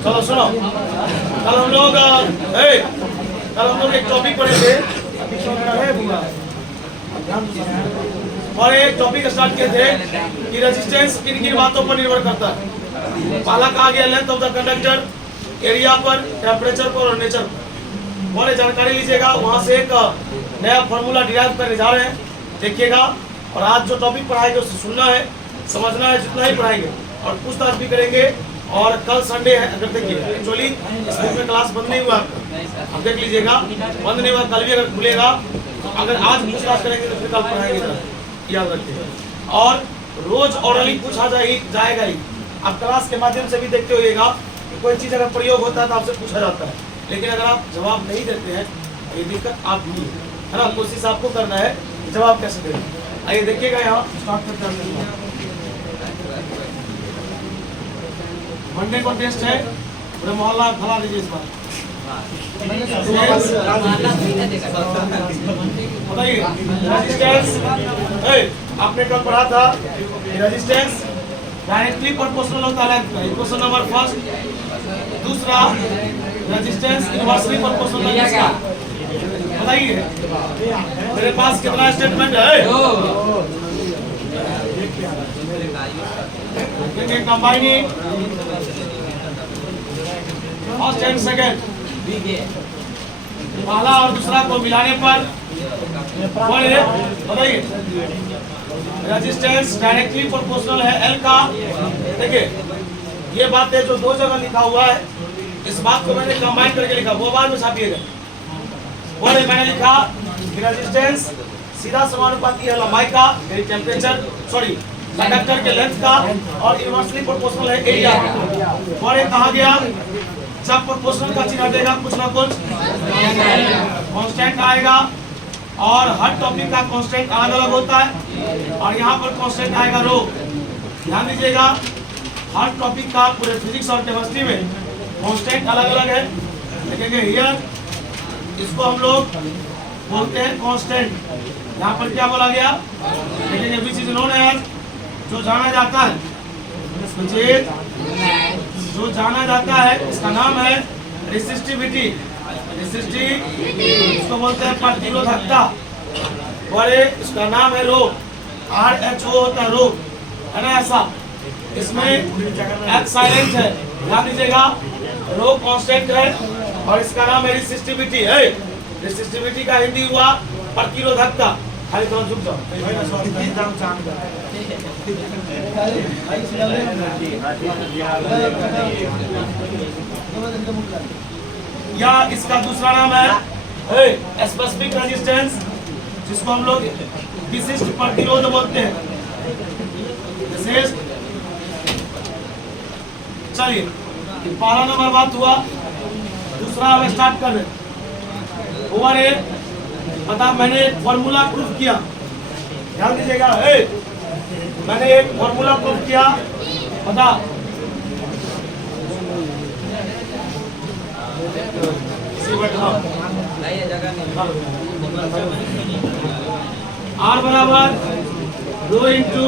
चलो सुनो, कल हम लोग एक टॉपिक पढ़े थे और एक टॉपिक स्टार्ट किए थे कि रेजिस्टेंस किन किन बातों पर निर्भर करता है। पहला कहा गया length of the conductor, area पर, टेम्परेचर पर और नेचर पर। और जानकारी लीजिएगा, वहां से एक नया फॉर्मूला डिराइव करने जा रहे हैं, देखिएगा। और आज जो टॉपिक पढ़ाएंगे उसे सुनना है, समझना है, जितना ही पढ़ाएंगे और पूछताछ भी करेंगे। और कल संडे है, अगर देखिए एक्चुअली इस बुक में क्लास बंद नहीं हुआ, अब देख लीजिएगा, बंद नहीं हुआ। कल भी अगर खुलेगा, अगर आज पूछताछ करेंगे तो फिर कल पढ़ाएंगे, याद रखिएगा। और रोज ऑर्डरली पूछा जाएगा ही। आप क्लास के माध्यम से भी देखते होइएगा कि कोई चीज़ अगर प्रयोग होता है तो आपसे पूछा जाता है, लेकिन अगर आप जवाब नहीं देते हैं ये दिक्कत आप भी है ना। कोशिश आपको करना है जवाब कैसे दें। आइए देखिएगा, यहाँ स्टार्ट करते हैं। मंडे को टेस्ट है, पूरे मोहल्ला फैला दीजिए इस बार। बताइए रेजिस्टेंस, आपने कल पढ़ा था रेजिस्टेंस डायरेक्टली प्रोपोर्शनल होता है लेंथ का, इक्वेशन नंबर फर्स्ट। दूसरा रेजिस्टेंस इनवर्सली प्रोपोर्शनल है इसका। बताइए मेरे पास कितना स्टेटमेंट है? कंबाइनिंग फर्स्ट एंड सेकंड, पहला और दूसरा को मिलाने पर बताइए रेजिस्टेंस डायरेक्टली प्रोपोर्शनल है एल का। देखिए ये बात है जो दो जगह लिखा हुआ है, इस बात को मैंने कंबाइन करके लिखा, वो बाद में छापिएगा। वो मैंने लिखा कि रेजिस्टेंस सीधा समानुपाती है लंबाई का, टेम्परेचर सॉरी कंडक्टर के लेंथ का, और इनवर्सली प्रोपोर्शनल है एरिया का। और एक कहा गया जब प्रोपोर्शनल का चिन्ह देगा कुछ ना कुछ कांस्टेंट आएगा, और हर टॉपिक का कांस्टेंट अलग अलग होता है। और यहाँ पर कांस्टेंट आएगा रो। ध्यान दीजिएगा, हर टॉपिक का पूरे फिजिक्स और केमिस्ट्री में कांस्टेंट अलग अलग है। देखेंगे हियर, इसको हम लोग बोलते हैं कांस्टेंट। यहाँ पर क्या बोला गया, देखेंगे विच इज नोन एज, जो जाना जाता है, जो जाना जाता है इसका नाम है रेसिस्टिविटी। इसको बोलते हैं प्रतिरोधकता, और इसका नाम है रो, RHO होता है रो, है ना ऐसा। इसमें H साइलेंट है, ध्यान दीजिएगा। रो कांस्टेंट है और इसका नाम है रेसिस्टिविटी है। रेसिस्टिविटी का हिंदी हुआ प्रतिरोधकता। खाली थोड़ा झुक जाओ, या इसका दूसरा नाम है स्पेसिफिक रेजिस्टेंस, जिसको हम लोग विशिष्ट प्रतिरोध बोलते हैं। विशिष्ट, चलिए पहला नंबर बात हुआ। दूसरा हम स्टार्ट कर रहे ओवर ए, पता मैंने एक फॉर्मूला प्रूफ किया, ध्यान दीजिएगा। मैंने एक फॉर्मूला प्रूफ किया, पता R बराबर rho into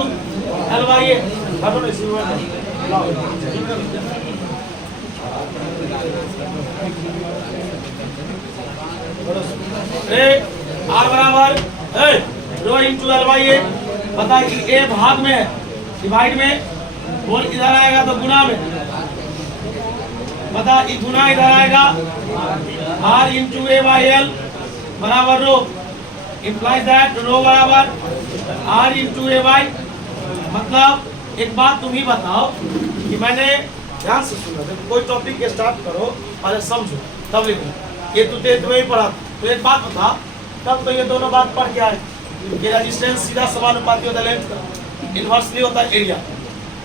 L by A. R बराबर rho into L by A. पता है कि ए भाग में है, डिवाइड में, और इधर आएगा तो गुना में, पता ये गुना इधर आएगा। R into A by L बराबर रो, इम्प्लाइज दैट रो बराबर R इंटू ए बाई। मतलब एक बात तुम ही बताओ कि मैंने ध्यान से सुना, कोई टॉपिक स्टार्ट करो पहले समझो तब लिखो। ये तुम्हें ही पढ़ा, तो एक बात बता, तब तो ये दोनों बात पढ़ क्या है कि रेजिस्टेंस सीधा समानुपाती होता है लेंथ का, इनवर्सली होता है एरिया।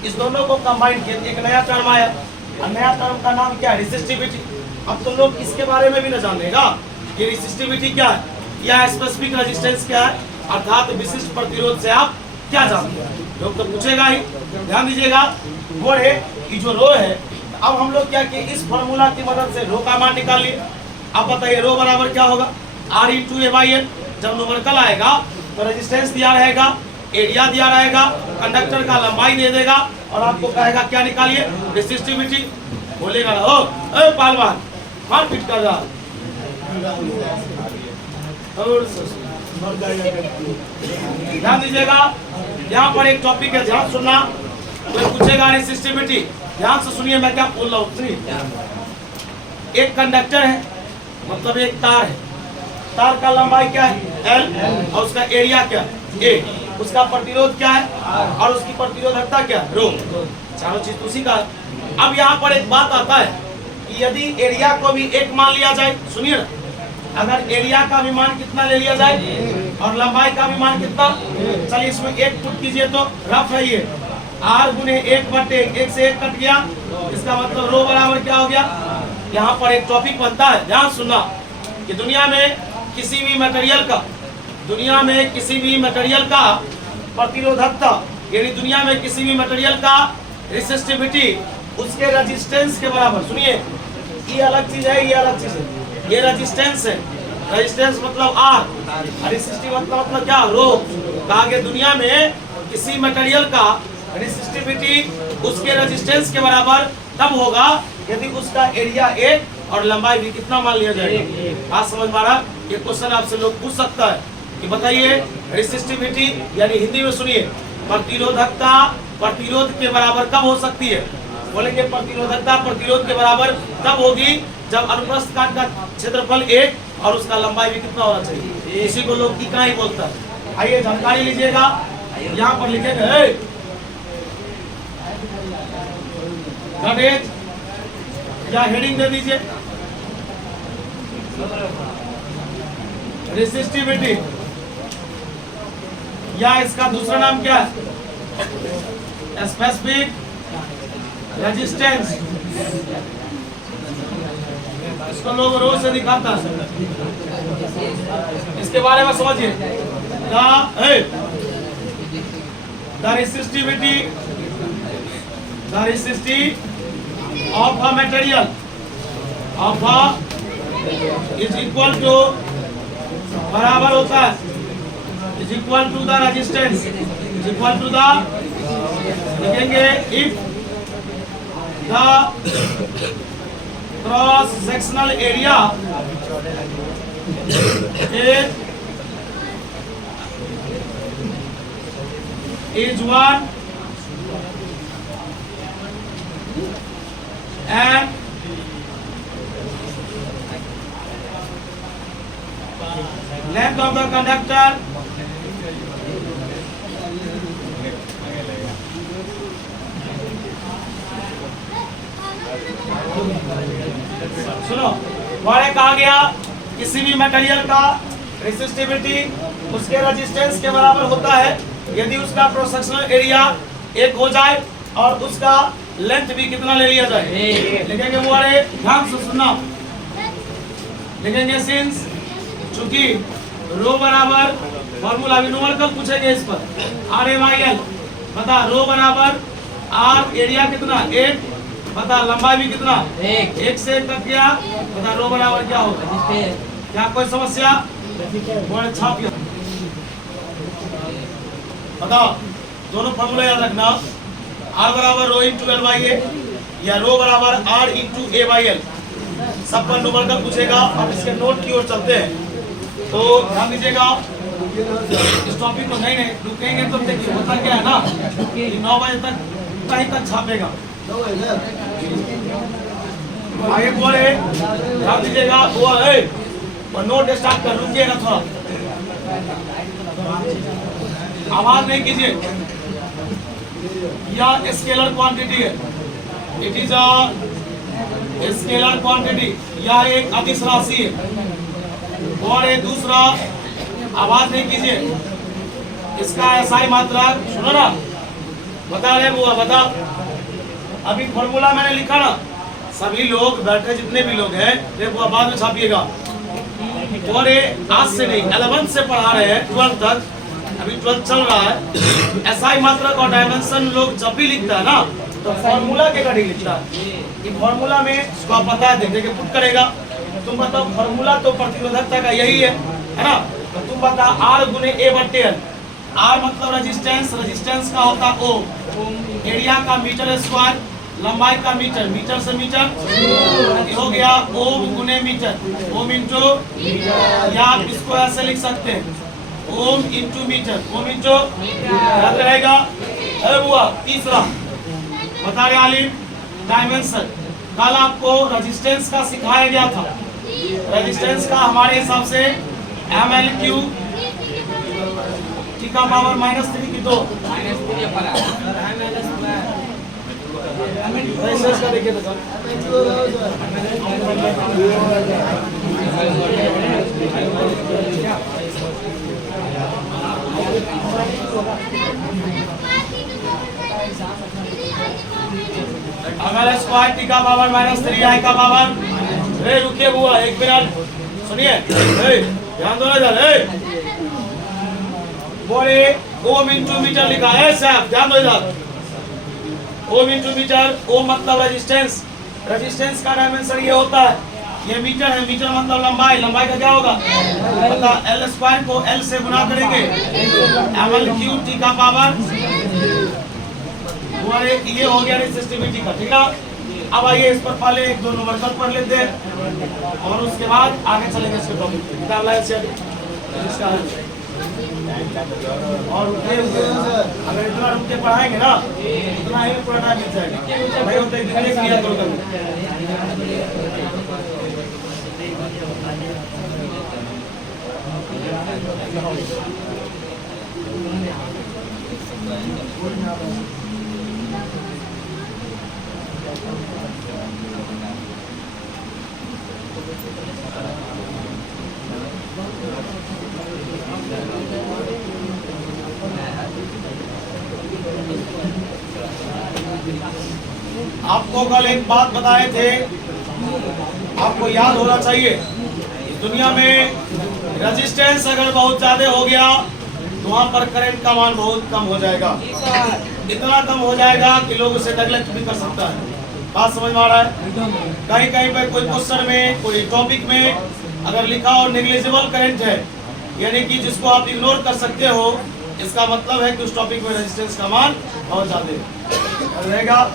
इस दोनों को कंबाइन किया, एक नया टर्म आया, और नया टर्म का नाम क्या है, रेसिस्टिविटी। अब तुम लोग इसके बारे में भी न जानेगा कि रेसिस्टिविटी क्या है या स्पेसिफिक रेजिस्टेंस क्या है, अर्थात विशिष्ट प्रतिरोध से आप क्या जानते हैं। लोग तो पूछेगा ही, ध्यान दीजिएगा। वो है कि जो रो है, अब हम लोग क्या किए, इस फॉर्मूला की मदद से रो का मान निकाल लिए। अब बताइए रो बराबर क्या होगा, R into A by L. जब न्यूमेरिकल आएगा तो रेजिस्टेंस दिया रहेगा, एरिया दिया रहेगा, कंडक्टर का लंबाई दे देगा, और आपको कहेगा क्या निकालिए, रेसिस्टिविटी। बोलेगा ना, ओ पहलवान मार पीट कर रहा। और ध्यान दीजिएगा, यहाँ पर एक टॉपिक है, ध्यान सुनना। कोई पूछेगा रेसिस्टिविटी, ध्यान से सुनिए मैं क्या बोल रहा हूँ। एक कंडक्टर है, मतलब एक तार है, तार का लंबाई क्या है L और उसका एरिया क्या A, उसका प्रतिरोध क्या है और उसकी प्रतिरोधकता क्या है रो, चारों चीज उसी का। अब यहाँ पर एक बात आता है कि यदि एरिया को भी एक मान लिया जाए, सुनिए ना, अगर एरिया का भी मान कितना ले लिया जाए और लंबाई का भी मान कितना, चलिए इसमें एक फुट कीजिए तो रफ है ये R गुने 1/1 से 1 कट गया, इसका मतलब रो बराबर क्या हो गया। यहाँ पर एक टॉपिक बनता है, ध्यान सुनना, कि दुनिया में किसी भी मटेरियल का प्रतिरोधकता, यानी दुनिया में किसी भी मटेरियल का रेसिस्टिविटी उसके रेजिस्टेंस के बराबर। सुनिए, ये अलग चीज है, ये अलग चीज है, ये रेजिस्टेंस है, रेजिस्टेंस मतलब R, रेसिस्टिव मतलब क्या रो। कहा गया दुनिया में किसी मटेरियल का रेसिस्टिविटी उसके रेजिस्टेंस के बराबर तब होगा यदि उसका एरिया 1 और लंबाई भी कितना मान लिया जाएगा। बात समझ पा रहा? ये क्वेश्चन आपसे लोग पूछ सकता है कि बताइए रेसिस्टिविटी यानी हिंदी में सुनिए, प्रतिरोधकता प्रतिरोध के बराबर कब हो सकती है। बोलेंगे प्रतिरोधकता प्रतिरोध के बराबर तब होगी जब अनुप्रस्थ काट का क्षेत्रफल 1 और उसका लंबाई भी कितना होना चाहिए। इसी को लोग इकाई बोलता है। आइए जानकारी लीजिएगा, यहाँ पर लिखेंगे या हेडिंग दे दीजिए रेसिस्टिविटी, या इसका दूसरा नाम क्या है स्पेसिफिक रेजिस्टेंस। इसको लोग रोज से दिखाता है, इसके बारे में समझिए। the resistivity of a material is equal to बराबर होता है is equal to the resistance is equal to the, लिखेंगे if the cross sectional area is 1 and length of the conductor सुनो, हमारे कहा गया किसी भी मटेरियल का रेसिस्टिविटी उसके रेजिस्टेंस के बराबर होता है यदि उसका क्रॉस सेक्शनल एरिया 1 हो जाए और उसका लेंथ भी कितना ले लिया जाए। लिखेंगे वो, अरे ध्यान से सुनना, लिखेंगे सिंस चूंकि रो बराबर फॉर्मूला भी न्यूमेरिकल पूछेंगे इस पर RA/L, बता रो बराबर R एरिया कितना 1, बता लंबाई भी कितना 1 से 1 कट गया, बता रो बराबर क्या होगा। क्या कोई समस्या? छाप बताओ, दोनों फॉर्मूला याद रखना, R बराबर रो इंटू L/A या रो बराबर R इंटू A/L, सब पर न्यूमेरिकल पूछेगा। अब इसके नोट की ओर चलते हैं तो ध्यान दीजिएगा, इस टॉपिक को नहीं रुकेंगे तो देखिए होता क्या है ना, 9 बजे तक कहीं तक छापेगा। आगे बोले ध्यान दीजिएगा, वो है और नोट स्टार्ट कर, रुकिएगा थोड़ा, आवाज नहीं कीजिए। यह स्केलर क्वांटिटी है, it is a scalar quantity, यह एक अदिश राशि है। और एक दूसरा, आवाज नहीं कीजिए, इसका SI मात्रा सुनो ना, बता रहे बुआ बता। अभी फॉर्मूला मैंने लिखा ना, सभी लोग बैठे जितने भी लोग हैं रे बुआ बाद में छापिएगा। और ये आज से नहीं 11th से पढ़ा रहे हैं 12th तक, अभी 12th चल रहा है। SI मात्रा का डायमेंशन लोग जब भी लिखता है ना तो फॉर्मूला के अकॉर्डिंग लिखता है। कि फॉर्मूला में इसको पता है, देख के पुट करेगा। तुम बताओ फॉर्मूला तो प्रतिरोधकता का यही है ना, तो तुम बताओ R गुने A/L, R मतलब रेजिस्टेंस, रेजिस्टेंस का होता O, एरिया का मीटर स्क्वायर, लंबाई का मीटर, मीटर से मीटर हो गया ओम गुने मीटर, ओम इंटू, या आप इसको ऐसे लिख सकते हैं ohm into meter, ohm into, याद रहेगा। अरे बुआ तीसरा बता रहे आलिम डायमेंशन। कल आपको रेजिस्टेंस का सिखाया गया था, रेजिस्टेंस का हमारे हिसाब से ML³ टी का पावर -3 की 2 रेजिस्टेंस का देखिए तो सर अगर स्क्वायर टी का पावर -3 आई का पावर, रुकिए बुआ एक मिनट सुनिए, ध्यान दो ना इधर, बोले ओम इंटू मीटर लिखा है साहब, ध्यान दो इधर, ओम इंटू मीटर, ओम मतलब रेजिस्टेंस, रेजिस्टेंस का डायमेंशन ये होता है, ये मीटर है, मीटर मतलब लंबाई, लंबाई का क्या होगा पता, L स्क्वायर को L से गुना करेंगे, ML³ टी का पावर, ये हो गया रेजिस्टिविटी का, ठीक है। अब आइए इस पर पहले एक दो नंबर पढ़ लेते हैं और उसके बाद आगे चलेंगे इसके टॉपिक पे। किताब लाए इसका और अगर इतना रुक के पढ़ाएंगे ना इतना ही पूरा टाइम मिल जाएगा, भाई होते किया तो आपको कल एक बात बताए थे, आपको याद होना चाहिए, इस दुनिया में रेजिस्टेंस अगर बहुत ज्यादा हो गया तो वहां पर करंट का मान बहुत कम हो जाएगा, इतना कम हो जाएगा कि लोग उसे नेगलेक्ट भी कर सकता है। बात समझ में आ रहा है? कहीं कहीं पर कोई क्वेश्चन में कोई टॉपिक में अगर लिखा हो नेग्लिजिबल करंट है, यानी कि जिसको आप इग्नोर कर सकते हो, इसका मतलब है कि उस टॉपिक में रेजिस्टेंस का मान बहुत ज्यादा रहेगा।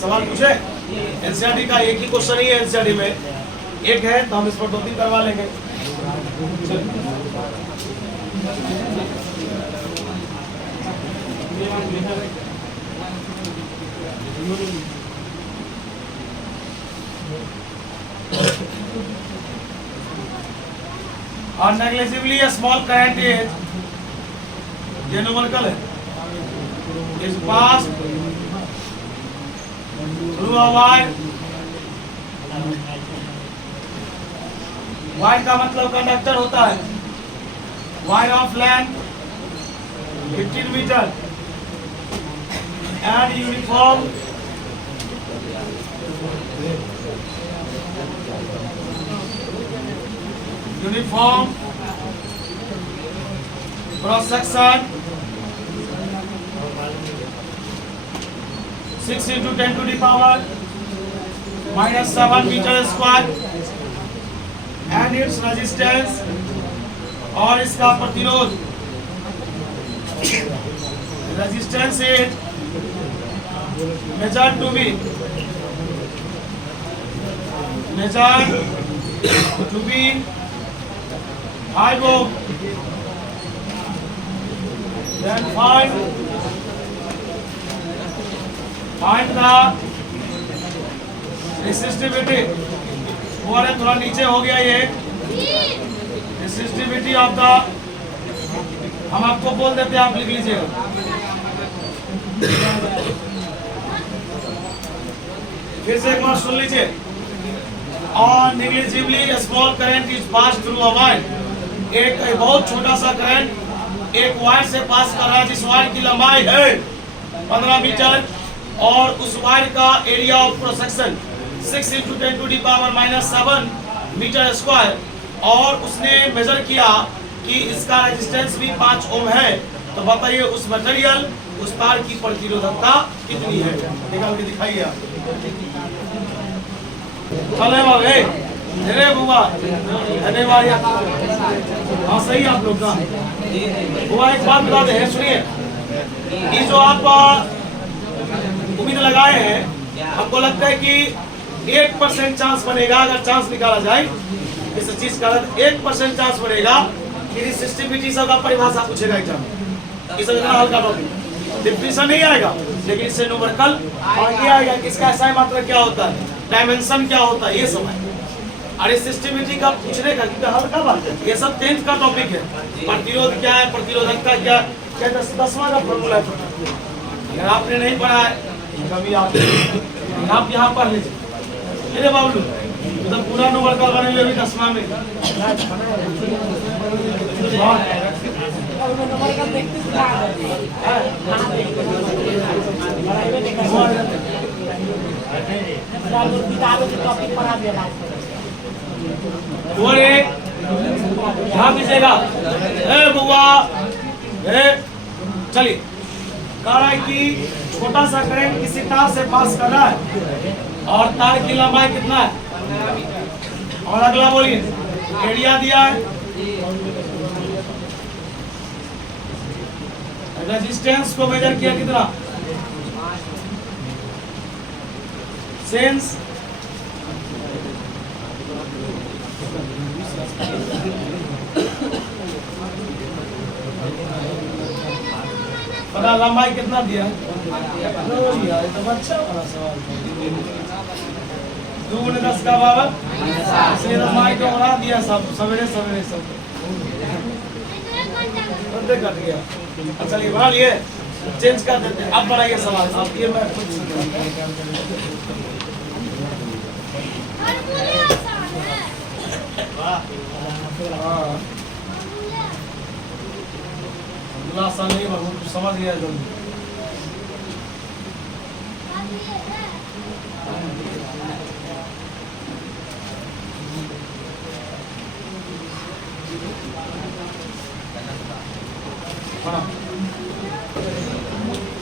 सवाल पूछे, एनसीईआरटी का एक ही क्वेश्चन ही है, एनसीईआरटी में एक है तो हम इस पर 2-3 करवा लेंगे। और negligibly a small current is, ये numerical है, is passed through a wire, wire का मतलब कंडक्टर होता है, wire of length 15 meter and uniform cross section 6 × 10⁻⁻7 meter square and its resistance, और इसका प्रतिरोध, resistance is measured to be 5 ohm, then find the resistivity, वो थोड़ा नीचे हो गया ये, रेजिस्टिविटी ऑफ द, हम आपको बोल देते हैं, आप लिख लीजिएगा। फिर से एक बार सुन लीजिए, और negligibly small current is pass through a wire, एक बहुत छोटा सा करंट एक वायर से पास कर रहा है, जिस वायर की लंबाई है 15 मीटर और उस वायर का area of cross section 6 × 10⁻⁻7 meter square, और उसने मेजर किया कि इसका रेजिस्टेंस भी 5 ओम है, तो बताइए उस मटेरियल, उस तार की प्रतिरोधकता कितनी है, निकाल के दिखाइए आप। चले बाबे, अरे बुआ, अरे भाई, हाँ सही आप लोग का बुआ। एक बात बता दें, सुनिए, ये जो आप उम्मीद लगाए हैं हमको लगता है कि 1% चांस बनेगा, अगर चांस निकाला जाए इस चीज का 1% चांस बनेगा कि रेसिस्टिविटी सब का परिभाषा पूछेगा एग्जाम में। इस हल्का टॉपिक डिफिनेशन नहीं आएगा, लेकिन इससे न्यूमेरिकल आगे आएगा कि इसका SI मात्रा क्या होता है, डायमेंशन क्या होता है, ये सब है। और रेसिस्टिविटी का पूछने का क्योंकि हल्का बात है, ये सब 10th का टॉपिक है। प्रतिरोध क्या है, प्रतिरोधकता क्या 10वां का फॉर्मूला है। अगर आपने नहीं पढ़ा है कभी आप यहाँ पढ़ लीजिए बाबू, तो पूरा न्यूमेरिकल बने हुए अभी 10वां में। ध्यान दीजिएगा बुआ, चलिए कह रहा है कि छोटा सा करंट किसी तार से पास कर रहा है और तार की लंबाई कितना है, और अगला बोलिए एरिया दिया है, रेजिस्टेंस को मेजर किया कितना, सेंस पता लंबाई कितना दिया, तो अच्छा बड़ा सवाल 2 × 10 का पावर, इसलिए लंबाई को बढ़ा दिया सब सवेरे सवेरे सब कट गया। अच्छा ये बढ़ा लिए, चेंज कर देते हैं। अब बढ़ाइए सवाल, अब ये मैं कुछ आसान नहीं है, समझ गया जल्दी। हाँ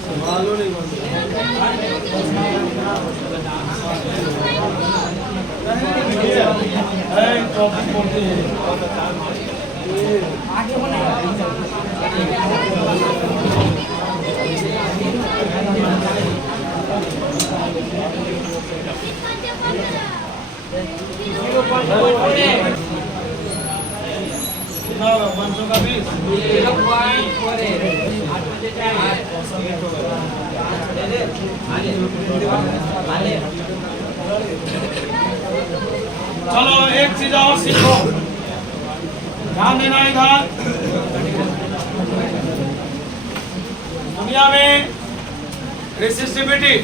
सवालों नहीं बनते टॉपिक बोलते हैं आगे पंचों का 20 चलो एक चीज और सीखो, ध्यान देना इधर। दुनिया में रेसिस्टिविटी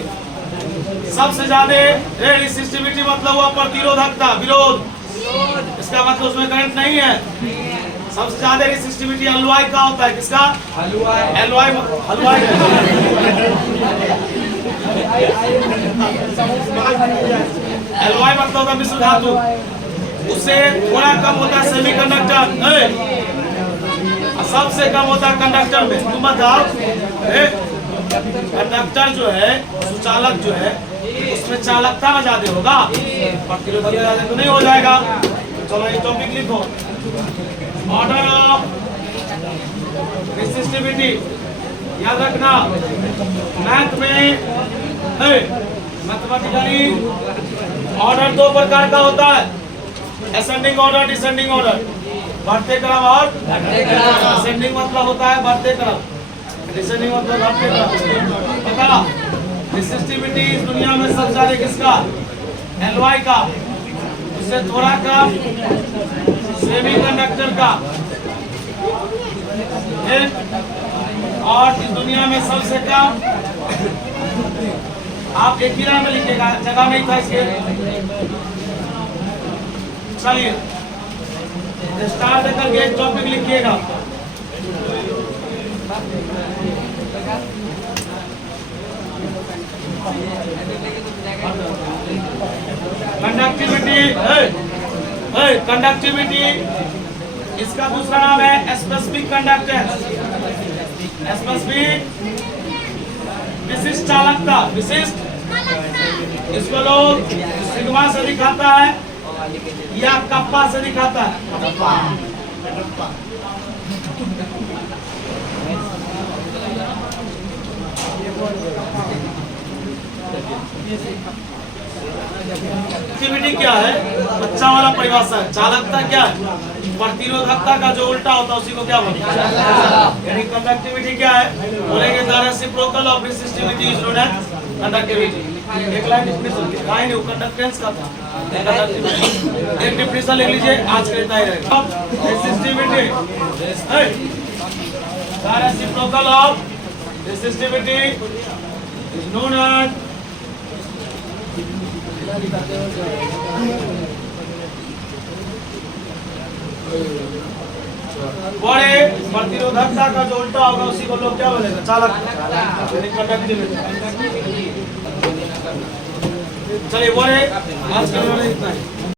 सबसे ज्यादा, रेसिस्टिविटी मतलब हुआ प्रतिरोधकता, विरोध, इसका मतलब उसमें करंट नहीं है। सबसे ज्यादा रेसिस्टिविटी हलवाई का होता है, किसका, हलवाई, हलवाई हलवाई मतलब होता है मिश्र धातु, उससे थोड़ा कम होता है सेमीकंडक्टर, सबसे कम होता है कंडक्टर में। तुम बताओ कंडक्टर जो है, सुचालक जो है, उसमें चालकता में ज्यादा होगा, प्रतिरोधकता ज्यादा तो नहीं हो जाएगा। चलो ये टॉपिक लिखो, ऑर्डर ऑफ रेसिस्टिविटी याद रखना। मैथ में मैथमेटिकली ऑर्डर 2 प्रकार का होता है, असेंडिंग ऑर्डर, डिसेंडिंग ऑर्डर, बढ़ते क्रम और असेंडिंग मतलब होता है बढ़ते क्रम, डिसेंडिंग मतलब घटते क्रम। पता रेसिस्टिविटी इस दुनिया में सबसे ज्यादा किसका, एलवाई का, उससे थोड़ा कम सेमीकंडक्टर का, और इस दुनिया में सबसे कम, आप एक ही नाम में लिखिएगा, जगह नहीं था इसके। चलिए स्टार देकर के एक टॉपिक लिखिएगा, कंडक्टिविटी। कंडक्टिविटी इसका दूसरा नाम है स्पेसिफिक कंडक्टेंस, स्पेसिफिक विशिष्ट चालकता, विशिष्ट, इसको लोग सिग्मा से दिखाता है या कप्पा से दिखाता है, एक्टिविटी क्या है? अच्छा वाला परिभाषा है। चालकता क्या है? प्रतिरोधकता का जो उल्टा होता है उसी को क्या बोलते हैं? यानी कंडक्टिविटी क्या है? बोलेंगे the reciprocal of resistivity is known as conductivity. एक लाइन डिफिनेशन लिखा है, कंडक्टेंस का था। एक डिफिनेशन लिख लीजिए, आज का इतना ही रहेगा। Resistivity, the reciprocal of resistivity is known as बड़े प्रतिरोधकता का जो उल्टा होगा उसी को लोग क्या बोलेगा? चालक। चलिए बोले आज के लिए इतना ही।